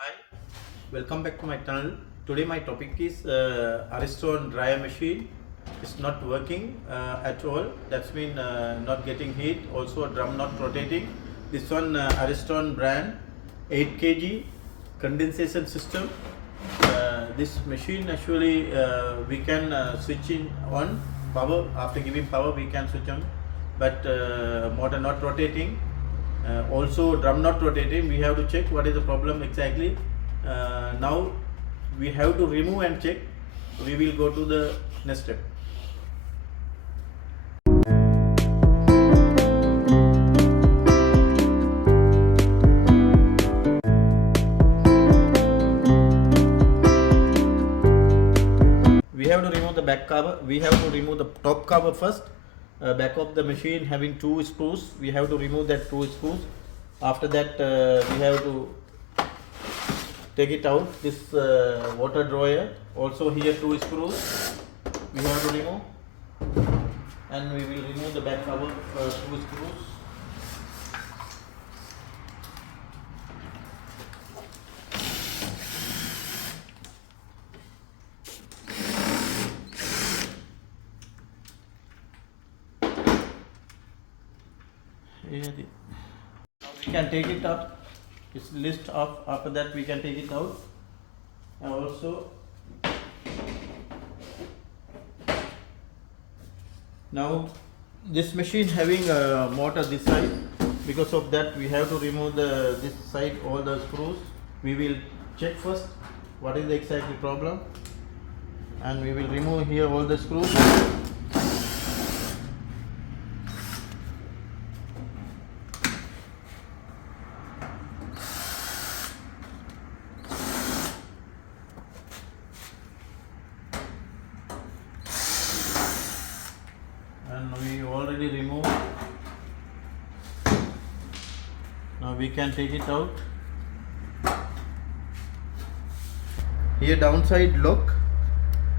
Hi, welcome back to my channel. Today my topic is Aristone Dryer machine. It's not working at all. That's mean not getting heat. Also drum not rotating. This one Aristone brand 8 kg condensation system. This machine actually we can switch in on power. After giving power we can switch on, but motor not rotating. Also drum not rotating. We have to check what is the problem exactly. Now we have to remove and check. We will go to the next step. We have to remove the back cover. We have to remove the top cover first. Back of the machine having 2 screws. We have to remove that 2 screws. After that we have to take it out. This water dryer. Also here 2 screws. We have to remove. And we will remove the back cover 2 screws. We can take it up. It's list off. After that we can take it out. And also now this machine having a motor this side. Because of that we have to remove this side all the screws. We will check first what is the exactly problem, and we will remove here all the screws. We already removed. Now we can take it out. Here downside lock.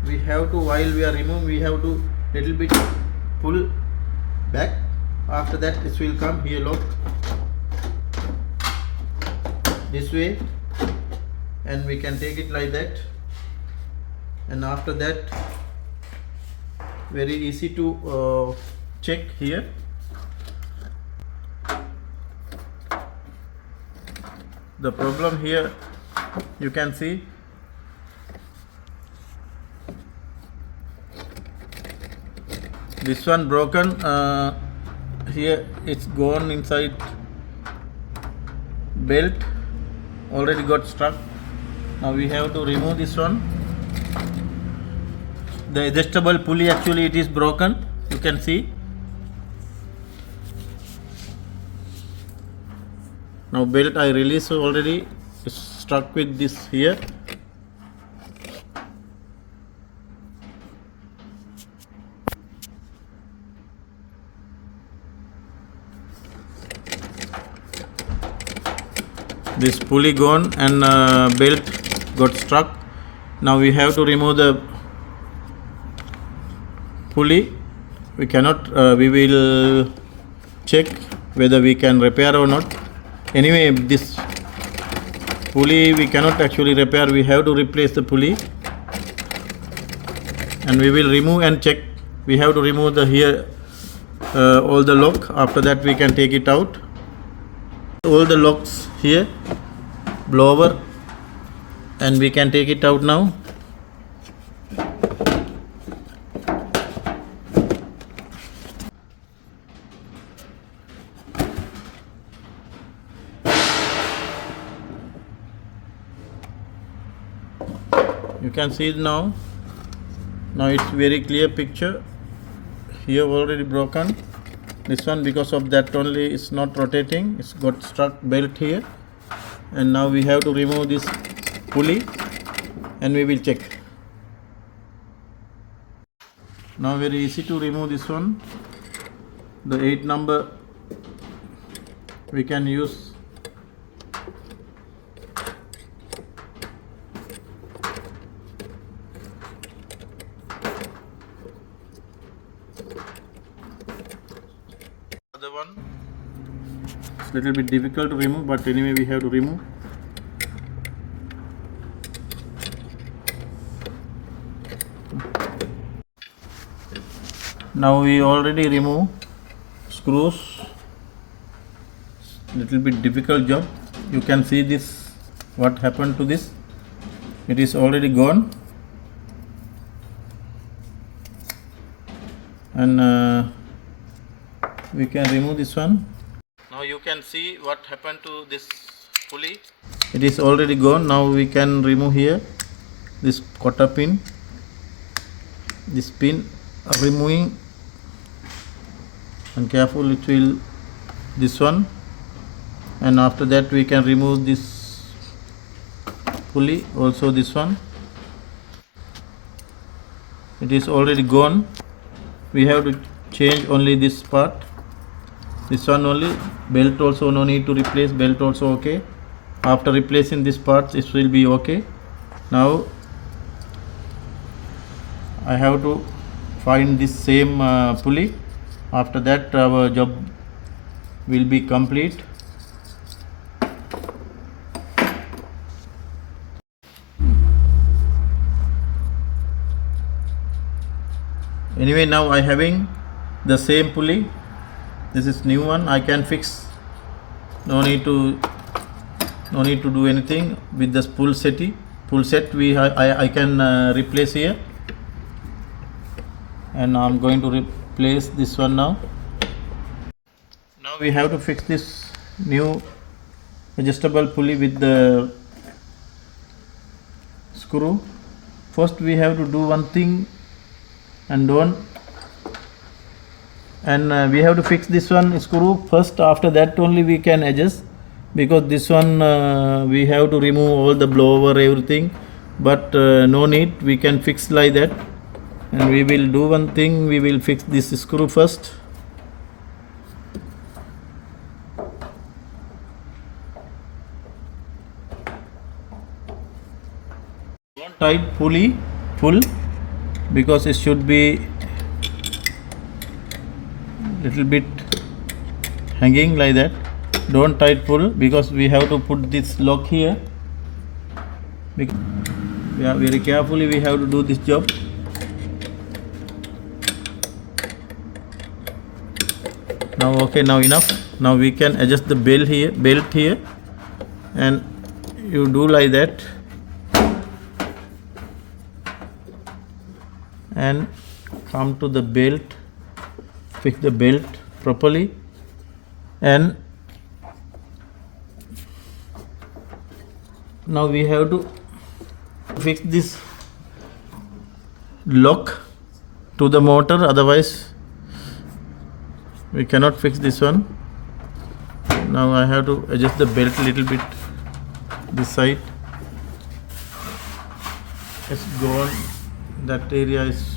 We have to, while we are removing, we have to little bit pull back. After that this will come here lock this way, and we can take it like that. And after that very easy to check here. The problem here you can see this one broken. Here it's gone inside belt, already got stuck. Now we have to remove this one. The adjustable pulley actually it is broken, you can see. Now belt I release already, it's stuck with this here. This pulley gone and belt got stuck. Now we have to remove the pulley. We cannot, we will check whether we can repair or not. Anyway, this pulley we cannot actually repair. We have to replace the pulley, and we will remove and check. We have to remove the here all the lock. After that we can take it out. All the locks here, blower, and we can take it out now. You can see it now. Now it's very clear picture. Here already broken. This one because of that only it's not rotating. It's got stuck belt here. And now we have to remove this pulley and we will check. Now very easy to remove this one. The 8 number we can use. Other one, it's little bit difficult to remove, but anyway we have to remove. Now we already remove screws. Little bit difficult job. You can see this, what happened to this. It is already gone, and we can remove this one. Now you can see what happened to this pulley. It is already gone. Now we can remove here this cotter pin, this pin, removing, and careful it will, this one, and after that we can remove this pulley, also this one. It is already gone. We have to change only this part, this one only. Belt also no need to replace, belt also okay. After replacing this part, this will be okay. Now I have to find this same pulley. After that our job will be complete. Anyway, now I having the same pulley. This is new one. I can fix. No need to do anything with this pull set. I can replace here, and I'm going to replace this one now. Now we have to fix this new adjustable pulley with the screw. First we have to do one thing, and we have to fix this one screw first. After that only we can adjust, because this one we have to remove all the blower, everything, but no need, we can fix like that. And we will do one thing, we will fix this screw first. Don't tight pulley full, because it should be little bit hanging like that. Don't tight pull, because we have to put this lock here. Very carefully we have to do this job. Now okay, now enough. Now we can adjust the belt here, and you do like that, and come to the belt, fix the belt properly, and now we have to fix this lock to the motor, otherwise we cannot fix this one. Now I have to adjust the belt a little bit this side. It's gone, that area is.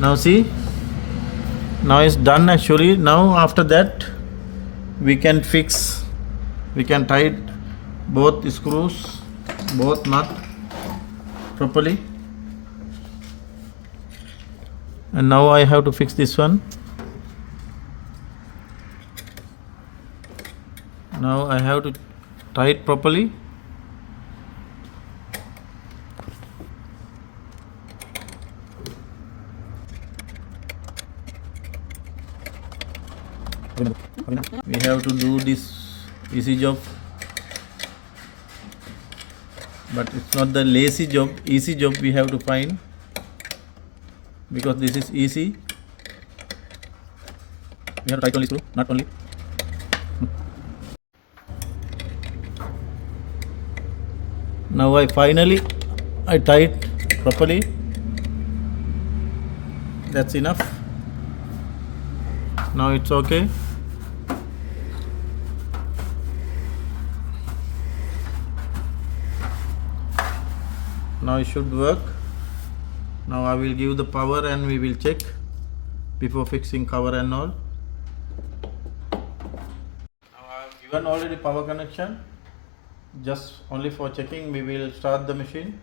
Now see, now it's done actually. Now after that we can tight both screws, both nut properly. And now I have to fix this one. Now I have to tie it properly. We have to do this easy job, but it's not the lazy job. Easy job we have to find, because this is easy. We have to tight only screw, not only. Now I tied properly. That's enough. Now it's okay. Now it should work. Now I will give the power and we will check before fixing cover and all. Now I have given already power connection. Just only for checking, we will start the machine.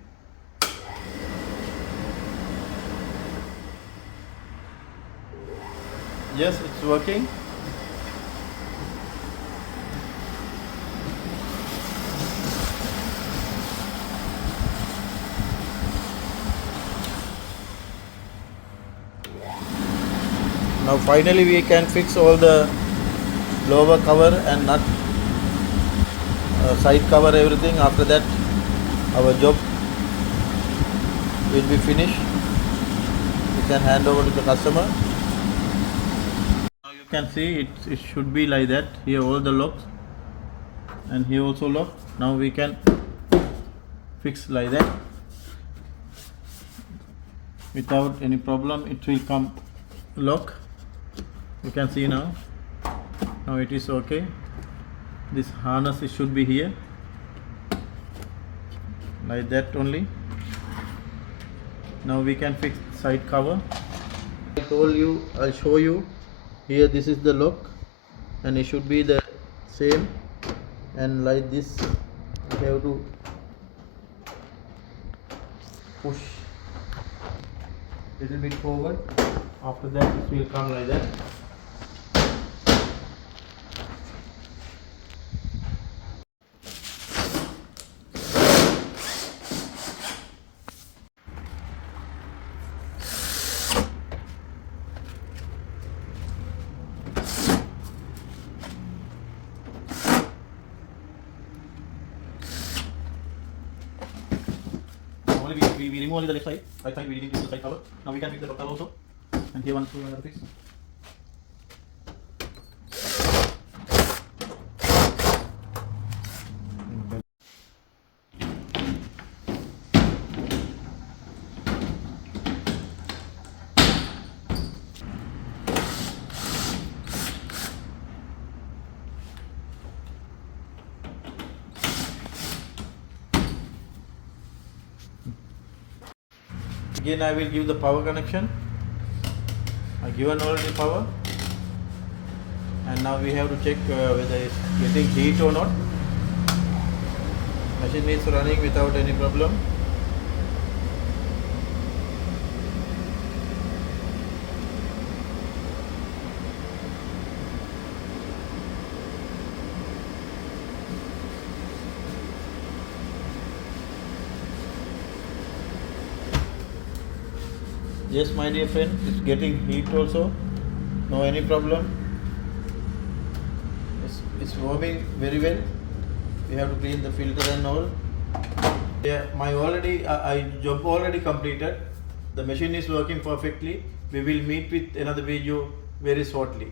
Yes, it's working. Now finally we can fix all the lower cover and nut, side cover, everything. After that our job will be finished. We can hand over to the customer. Now you can see it should be like that. Here all the locks and here also lock. Now we can fix like that without any problem. It will come lock. You can see now it is okay. This harness, it should be here like that only. Now we can fix side cover. I told you, I'll show you here. This is the lock and it should be the same, and like this we have to push little bit forward. After that it will come like that. We remove only the left side. Right side we didn't use the side cover. Now we can fix the top cover also. And here one screw another fix. Again I will give the power connection. I given already power, and now we have to check whether it's getting heat or not. Machine is running without any problem. Yes, my dear friend, it's getting heat also. No any problem. It's warming very well. We have to clean the filter and all. Yeah, my job already completed. The machine is working perfectly. We will meet with another video very shortly.